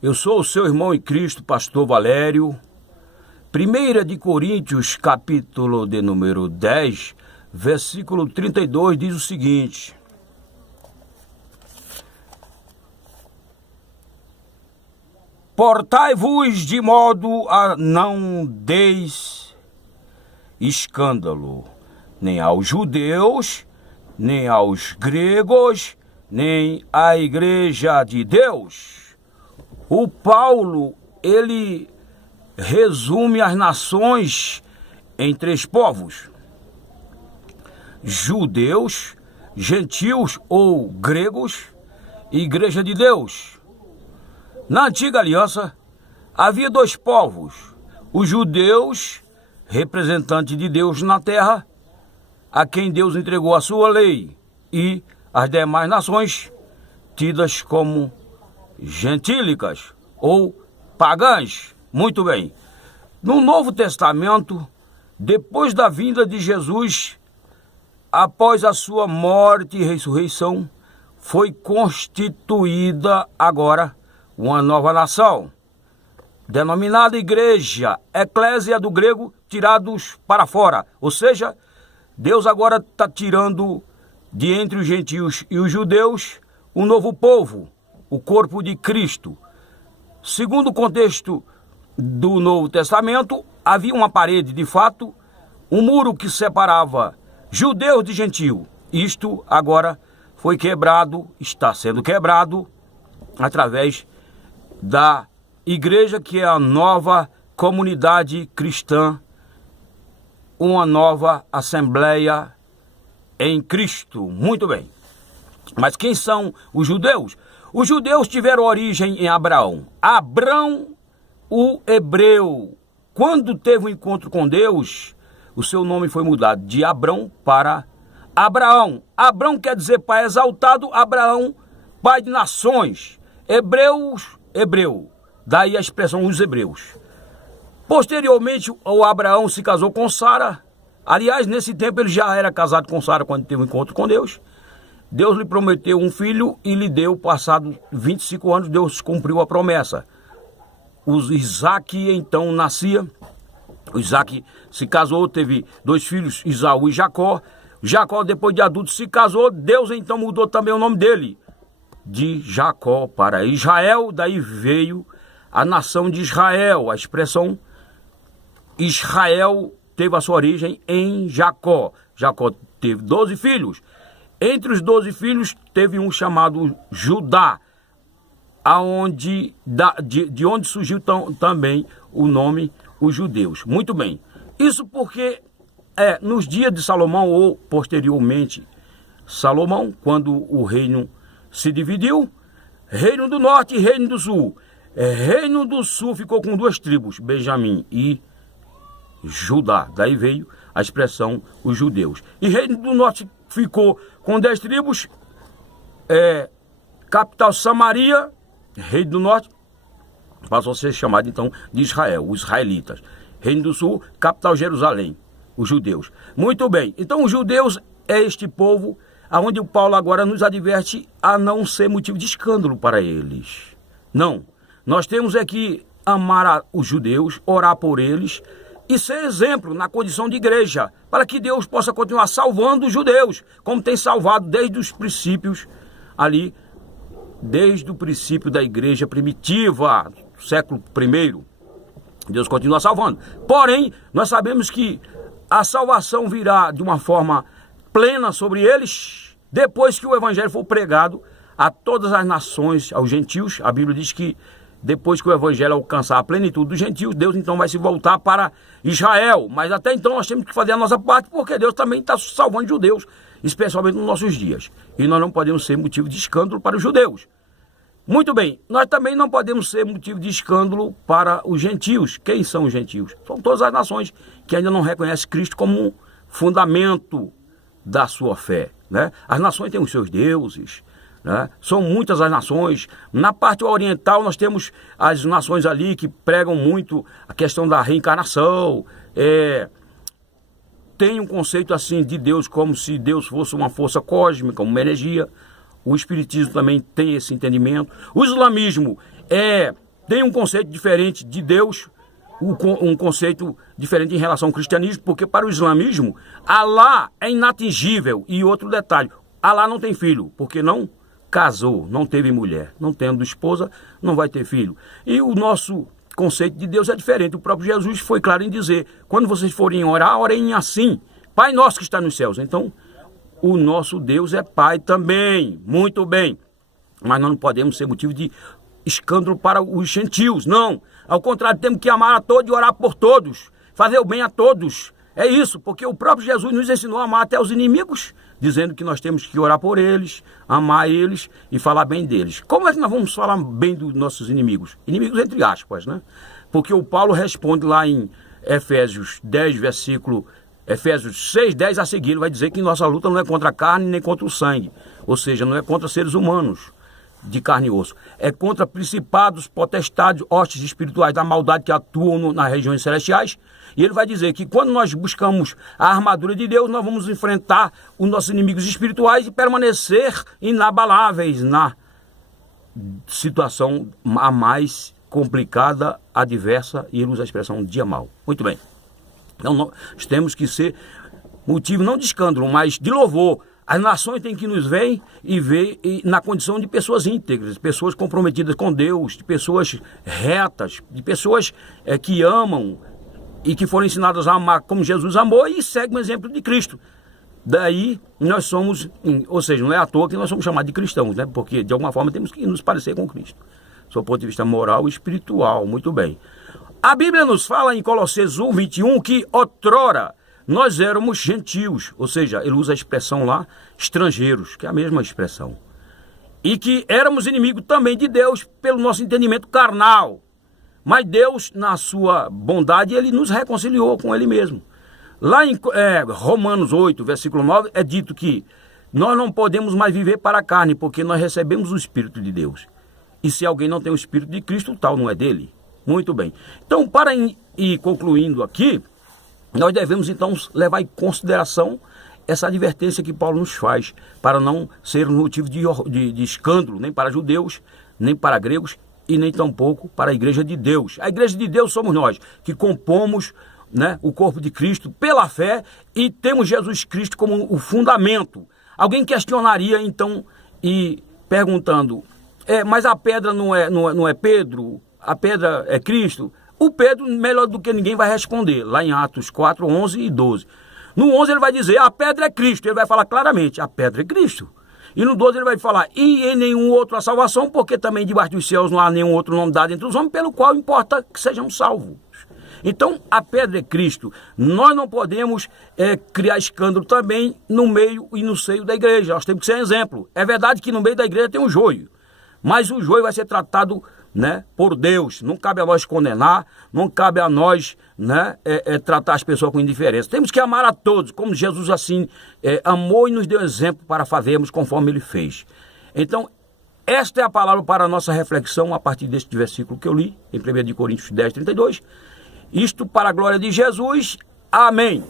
Eu sou o seu irmão em Cristo, pastor Valério. 1 de Coríntios, capítulo de número 10, versículo 32, diz o seguinte: Portai-vos de modo a não deis escândalo, nem aos judeus, nem aos gregos, nem à igreja de Deus. O Paulo, ele resume as nações em três povos: judeus, gentios ou gregos, igreja de Deus. Na antiga aliança, havia dois povos: os judeus, representantes de Deus na terra, a quem Deus entregou a sua lei, e as demais nações, tidas como gentílicas ou pagãs. Muito bem. No Novo Testamento, depois da vinda de Jesus, após a sua morte e ressurreição, foi constituída agora uma nova nação, denominada igreja, eclésia do grego, tirados para fora. Ou seja, Deus agora está tirando de entre os gentios e os judeus um novo povo, o corpo de Cristo. Segundo o contexto do Novo Testamento, havia uma parede, de fato, um muro que separava judeus de gentio. Isto agora foi quebrado, está sendo quebrado, através da igreja, que é a nova comunidade cristã, uma nova assembleia em Cristo. Muito bem. Mas quem são os judeus? Os judeus tiveram origem em Abraão. Abrão, o hebreu, quando teve um encontro com Deus, o seu nome foi mudado de Abrão para Abraão. Abrão quer dizer pai exaltado, Abraão, pai de nações. Hebreu, daí a expressão os hebreus. Posteriormente, o Abraão se casou com Sara. Aliás, nesse tempo ele já era casado com Sara quando teve um encontro com Deus. Deus lhe prometeu um filho e lhe deu, passado 25 anos, Deus cumpriu a promessa. O Isaac então nascia. O Isaac se casou, teve dois filhos, Esaú e Jacó. Jacó, depois de adulto, se casou. Deus então mudou também o nome dele, de Jacó para Israel. Daí veio a nação de Israel. A expressão Israel teve a sua origem em Jacó. Jacó teve 12 filhos. Entre os 12 filhos, teve um chamado Judá, de onde surgiu também o nome os judeus. Muito bem. Isso porque nos dias de Salomão, ou posteriormente Salomão, quando o reino se dividiu, reino do norte e reino do sul. Reino do sul ficou com duas tribos, Benjamim e Judá. Daí veio a expressão os judeus. E reino do norte ficou com 10 tribos, capital Samaria, reino do norte, passou a ser chamado então de Israel, os israelitas. Reino do sul, capital Jerusalém, os judeus. Muito bem, então os judeus é este povo aonde o Paulo agora nos adverte a não ser motivo de escândalo para eles. Não, nós temos que amar os judeus, orar por eles e ser exemplo na condição de igreja, para que Deus possa continuar salvando os judeus, como tem salvado desde os princípios ali, desde o princípio da igreja primitiva, século I. Deus continua salvando. Porém, nós sabemos que a salvação virá de uma forma plena sobre eles, depois que o evangelho for pregado a todas as nações, aos gentios. A Bíblia diz que depois que o evangelho alcançar a plenitude dos gentios, Deus então vai se voltar para Israel. Mas até então nós temos que fazer a nossa parte, porque Deus também está salvando judeus, especialmente nos nossos dias. E nós não podemos ser motivo de escândalo para os judeus. Muito bem, nós também não podemos ser motivo de escândalo para os gentios. Quem são os gentios? São todas as nações que ainda não reconhecem Cristo como fundamento da sua fé, né? As nações têm os seus deuses, né? São muitas as nações. Na parte oriental nós temos as nações ali que pregam muito a questão da reencarnação, tem um conceito assim de Deus como se Deus fosse uma força cósmica, uma energia. O espiritismo também tem esse entendimento. O islamismo tem um conceito diferente de Deus, um conceito diferente em relação ao cristianismo, porque para o islamismo, Alá é inatingível. E outro detalhe, Alá não tem filho, porque não casou, não teve mulher. Não tendo esposa, não vai ter filho. E o nosso conceito de Deus é diferente. O próprio Jesus foi claro em dizer, quando vocês forem orar, orem assim, Pai nosso que está nos céus. Então, o nosso Deus é Pai também, muito bem. Mas nós não podemos ser motivo de escândalo para os gentios, não. Ao contrário, temos que amar a todos e orar por todos, fazer o bem a todos. É isso, porque o próprio Jesus nos ensinou a amar até os inimigos, dizendo que nós temos que orar por eles, amar eles e falar bem deles. Como é que nós vamos falar bem dos nossos inimigos? Inimigos entre aspas, né? Porque o Paulo responde lá em Efésios 10, Efésios 6, 10 a seguir, ele vai dizer que nossa luta não é contra a carne nem contra o sangue, ou seja, não é contra seres humanos de carne e osso, é contra principados, potestades, hostes espirituais da maldade que atuam nas regiões celestiais. E ele vai dizer que quando nós buscamos a armadura de Deus, nós vamos enfrentar os nossos inimigos espirituais e permanecer inabaláveis na situação a mais complicada, adversa, e ele usa a expressão dia mal. Muito bem. Então nós temos que ser motivo não de escândalo, mas de louvor. As nações têm que nos ver na condição de pessoas íntegras, de pessoas comprometidas com Deus, de pessoas retas, de pessoas que amam e que foram ensinadas a amar como Jesus amou e seguem o exemplo de Cristo. Daí nós somos, ou seja, não é à toa que nós somos chamados de cristãos, né? Porque de alguma forma temos que nos parecer com Cristo, do ponto de vista moral e espiritual. Muito bem. A Bíblia nos fala em Colossenses 1, 21 que outrora nós éramos gentios, ou seja, ele usa a expressão lá, estrangeiros, que é a mesma expressão. E que éramos inimigos também de Deus pelo nosso entendimento carnal. Mas Deus, na sua bondade, ele nos reconciliou com ele mesmo. Lá em Romanos 8, versículo 9, é dito que nós não podemos mais viver para a carne, porque nós recebemos o Espírito de Deus. E se alguém não tem o Espírito de Cristo, tal não é dele. Muito bem. Então, para ir concluindo aqui, nós devemos então levar em consideração essa advertência que Paulo nos faz, para não ser motivo de escândalo, nem para judeus, nem para gregos, e nem tampouco para a igreja de Deus. A igreja de Deus somos nós, que compomos, né, o corpo de Cristo pela fé e temos Jesus Cristo como o fundamento. Alguém questionaria então, e perguntando, mas a pedra não é Pedro? A pedra é Cristo? O Pedro, melhor do que ninguém, vai responder, lá em Atos 4, 11 e 12. No 11 ele vai dizer, a pedra é Cristo. Ele vai falar claramente, a pedra é Cristo. E no 12 ele vai falar, e em nenhum outro a salvação, porque também debaixo dos céus não há nenhum outro nome dado entre os homens, pelo qual importa que sejam salvos. Então, a pedra é Cristo. Nós não podemos criar escândalo também no meio e no seio da igreja. Nós temos que ser exemplo. É verdade que no meio da igreja tem um joio, mas o joio vai ser tratado, né, por Deus. Não cabe a nós condenar, não cabe a nós, né, tratar as pessoas com indiferença. Temos que amar a todos, como Jesus assim amou e nos deu exemplo para fazermos conforme ele fez. Então, esta é a palavra para a nossa reflexão a partir deste versículo que eu li, em 1 Coríntios 10, 32. Isto para a glória de Jesus. Amém.